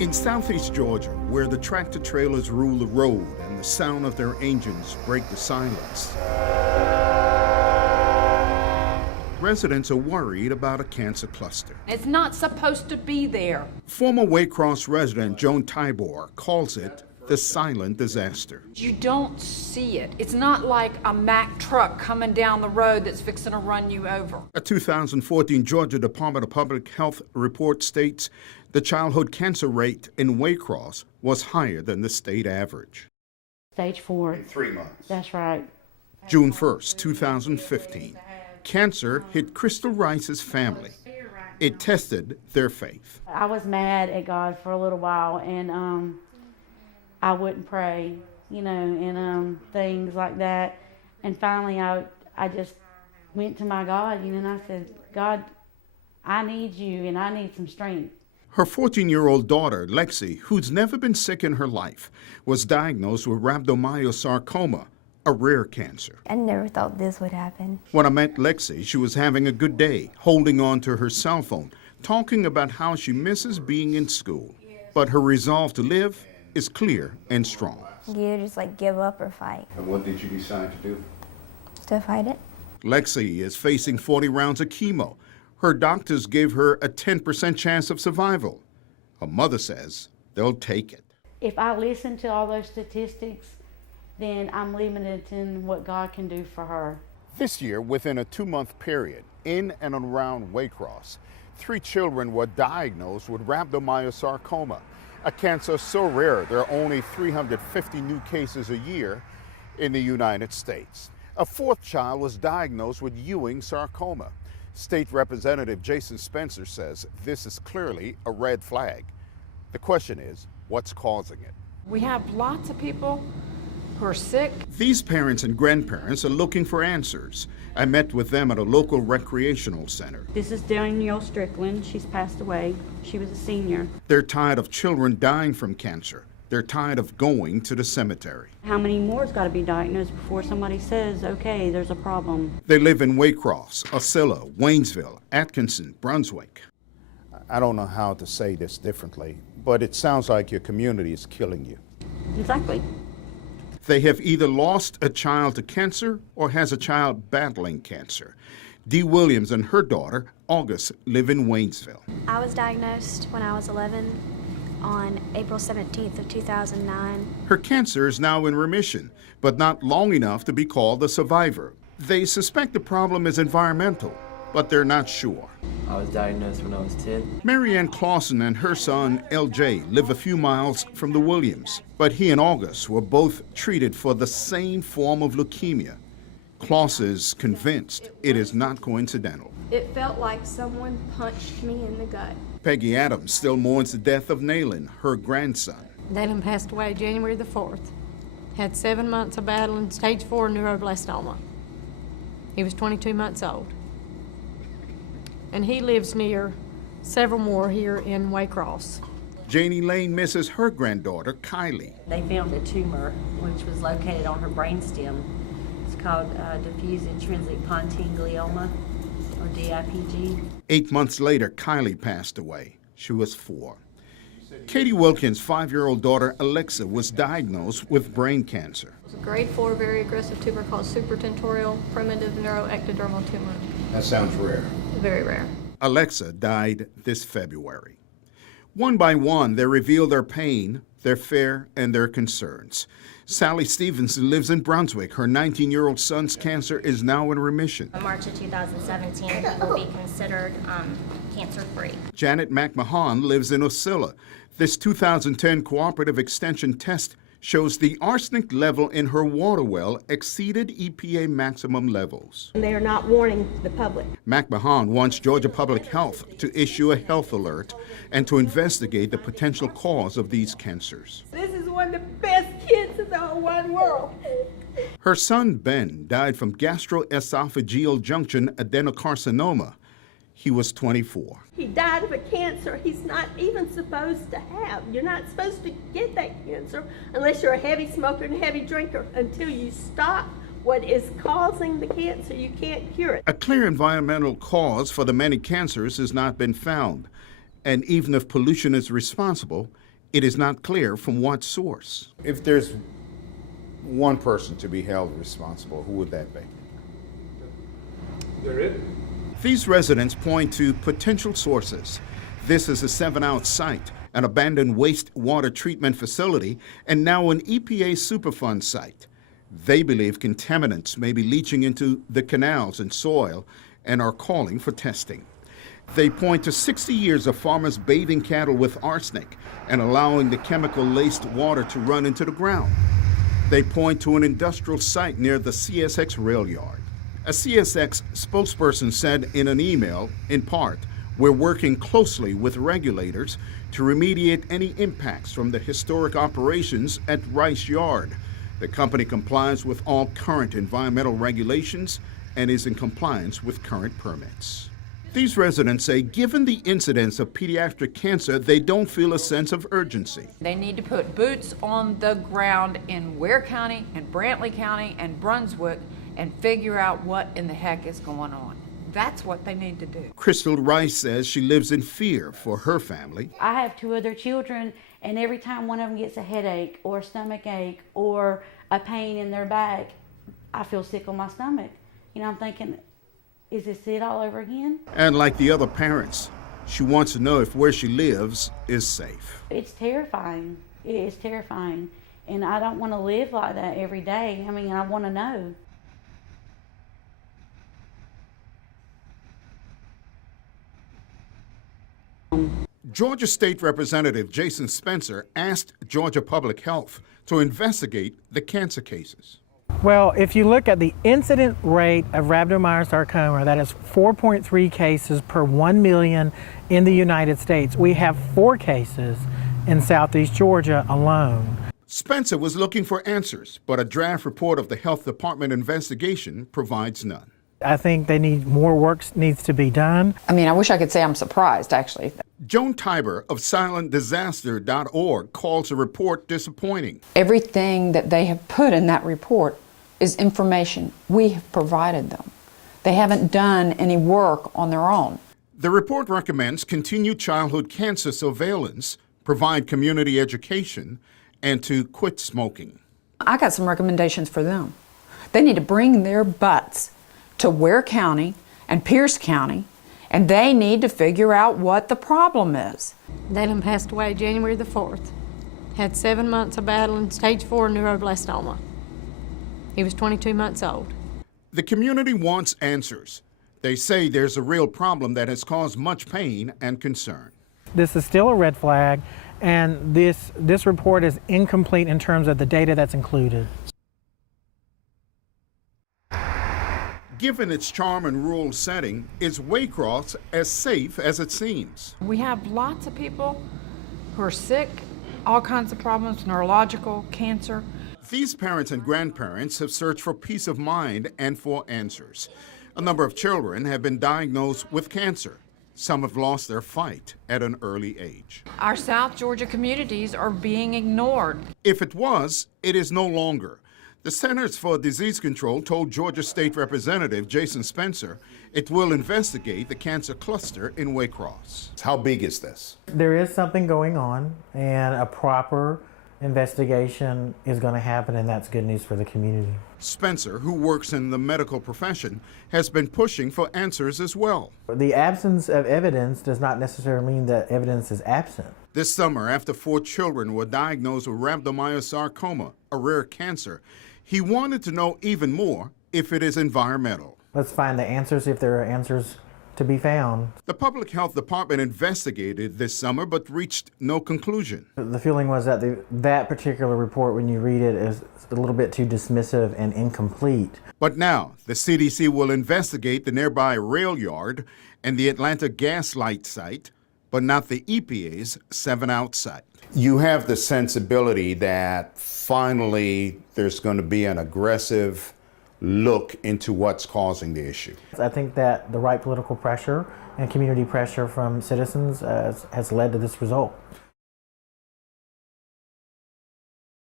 In southeast Georgia, where the tractor trailers rule the road and the sound of their engines break the silence, residents are worried about a cancer cluster. It's not supposed to be there. Former Waycross resident Joan Tybor calls it the silent disaster. You don't see it. It's not like a Mack truck coming down the road that's fixing to run you over. A 2014 Georgia Department of Public Health report states the childhood cancer rate in Waycross was higher than the state average. Stage 4. In 3 months. That's right. June 1st, 2015. Cancer hit Crystal Rice's family. It tested their faith. I was mad at God for a little while, and I wouldn't pray, and things like that. And finally, I just went to my God, and I said, God, I need you, and I need some strength. Her 14-year-old daughter, Lexi, who's never been sick in her life, was diagnosed with rhabdomyosarcoma, a rare cancer. I never thought this would happen. When I met Lexi, she was having a good day, holding on to her cell phone, talking about how she misses being in school. But her resolve to live is clear and strong. You just give up or fight. And what did you decide to do? To fight it. Lexi is facing 40 rounds of chemo. Her doctors gave her a 10% chance of survival. Her mother says they'll take it. If I listen to all those statistics, then I'm limited in what God can do for her. This year, within a 2-month period, in and around Waycross, 3 children were diagnosed with rhabdomyosarcoma, a cancer so rare there are only 350 new cases a year in the United States. A 4th child was diagnosed with Ewing sarcoma. State Representative Jason Spencer says this is clearly a red flag. The question is, what's causing it? We have lots of people who are sick. These parents and grandparents are looking for answers. I met with them at a local recreational center. This is Danielle Strickland. She's passed away. She was a senior. They're tired of children dying from cancer. They're tired of going to the cemetery. How many more's got to be diagnosed before somebody says, okay, there's a problem? They live in Waycross, Ocilla, Waynesville, Atkinson, Brunswick. I don't know how to say this differently, but it sounds like your community is killing you. Exactly. They have either lost a child to cancer or has a child battling cancer. Dee Williams and her daughter, August, live in Waynesville. I was diagnosed when I was 11 on April 17th of 2009. Her cancer is now in remission, but not long enough to be called a survivor. They suspect the problem is environmental, but they're not sure. I was diagnosed when I was 10. Marianne Clausen and her son, LJ, live a few miles from the Williams, but he and August were both treated for the same form of leukemia. Claus is convinced it is not coincidental. It felt like someone punched me in the gut. Peggy Adams still mourns the death of Nayland, her grandson. Nayland passed away January the 4th. Had 7 months of battling stage 4 neuroblastoma. He was 22 months old. And he lives near several more here in Waycross. Janie Lane misses her granddaughter, Kylie. They found a tumor which was located on her brainstem. It's called diffuse intrinsic pontine glioma, or DIPG. 8 months later, Kylie passed away. She was 4. Katie Wilkins' 5-year-old daughter, Alexa, was diagnosed with brain cancer. It was a grade 4 very aggressive tumor called supratentorial primitive neuroectodermal tumor. That sounds rare. Very rare. Alexa died this February. One by one, they reveal their pain, their fear, and their concerns. Sally Stevenson lives in Brunswick. Her 19-year-old son's cancer is now in remission. In March of 2017, he will be considered cancer-free. Janet McMahon lives in Ocilla. This 2010 cooperative extension test shows the arsenic level in her water well exceeded EPA maximum levels. And they are not warning the public. McMahon wants Georgia Public Health to issue a health alert and to investigate the potential cause of these cancers. This is one of the best kids in the whole wide world. Her son, Ben, died from gastroesophageal junction adenocarcinoma. He was 24. He died of a cancer he's not even supposed to have. You're not supposed to get that cancer unless you're a heavy smoker and a heavy drinker. Until you stop what is causing the cancer, you can't cure it. A clear environmental cause for the many cancers has not been found. And even if pollution is responsible, It is not clear from what source. If there's one person to be held responsible, who would that be? There is. These residents point to potential sources. This is a 7-out site, an abandoned wastewater treatment facility, and now an EPA Superfund site. They believe contaminants may be leaching into the canals and soil and are calling for testing. They point to 60 years of farmers bathing cattle with arsenic and allowing the chemical-laced water to run into the ground. They point to an industrial site near the CSX rail yard. A CSX spokesperson said in an email, in part, "We're working closely with regulators to remediate any impacts from the historic operations at Rice Yard. The company complies with all current environmental regulations and is in compliance with current permits." These residents say given the incidence of pediatric cancer, they don't feel a sense of urgency. They need to put boots on the ground in Ware County and Brantley County and Brunswick and figure out what in the heck is going on. That's what they need to do. Crystal Rice says she lives in fear for her family. I have 2 other children, and every time one of them gets a headache or a stomach ache or a pain in their back, I feel sick on my stomach. You know, I'm thinking, is this it all over again? And like the other parents, she wants to know if where she lives is safe. It's terrifying. It is terrifying. And I don't want to live like that every day. I mean, I want to know. Georgia State Representative Jason Spencer asked Georgia Public Health to investigate the cancer cases. Well, if you look at the incident rate of rhabdomyosarcoma, that is 4.3 cases per 1 million in the United States. We have 4 cases in Southeast Georgia alone. Spencer was looking for answers, but a draft report of the Health Department investigation provides none. I think they need more work needs to be done. I mean, I wish I could say I'm surprised, actually. Joan Tiber of SilentDisaster.org calls the report disappointing. Everything that they have put in that report is information we have provided them. They haven't done any work on their own. The report recommends continued childhood cancer surveillance, provide community education, and to quit smoking. I got some recommendations for them. They need to bring their butts to Ware County and Pierce County, and they need to figure out what the problem is. Dalen passed away January the 4th. Had 7 months of battling stage 4 neuroblastoma. He was 22 months old. The community wants answers. They say there's a real problem that has caused much pain and concern. This is still a red flag, and this report is incomplete in terms of the data that's included. Given its charm and rural setting, is Waycross as safe as it seems? We have lots of people who are sick, all kinds of problems, neurological, cancer. These parents and grandparents have searched for peace of mind and for answers. A number of children have been diagnosed with cancer. Some have lost their fight at an early age. Our South Georgia communities are being ignored. If it was, it is no longer. The Centers for Disease Control told Georgia State Representative Jason Spencer it will investigate the cancer cluster in Waycross. How big is this? There is something going on, and a proper investigation is going to happen, and that's good news for the community. Spencer, who works in the medical profession, has been pushing for answers as well. The absence of evidence does not necessarily mean that evidence is absent. This summer, after 4 children were diagnosed with rhabdomyosarcoma, a rare cancer, he wanted to know even more if it is environmental. Let's find the answers if there are answers to be found. The Public Health Department investigated this summer but reached no conclusion. The feeling was that that particular report, when you read it, is a little bit too dismissive and incomplete. But now, the CDC will investigate the nearby rail yard and the Atlanta gas light site, but not the EPA's 7-out site. You have the sensibility that finally there's going to be an aggressive look into what's causing the issue. I think that the right political pressure and community pressure from citizens has led to this result.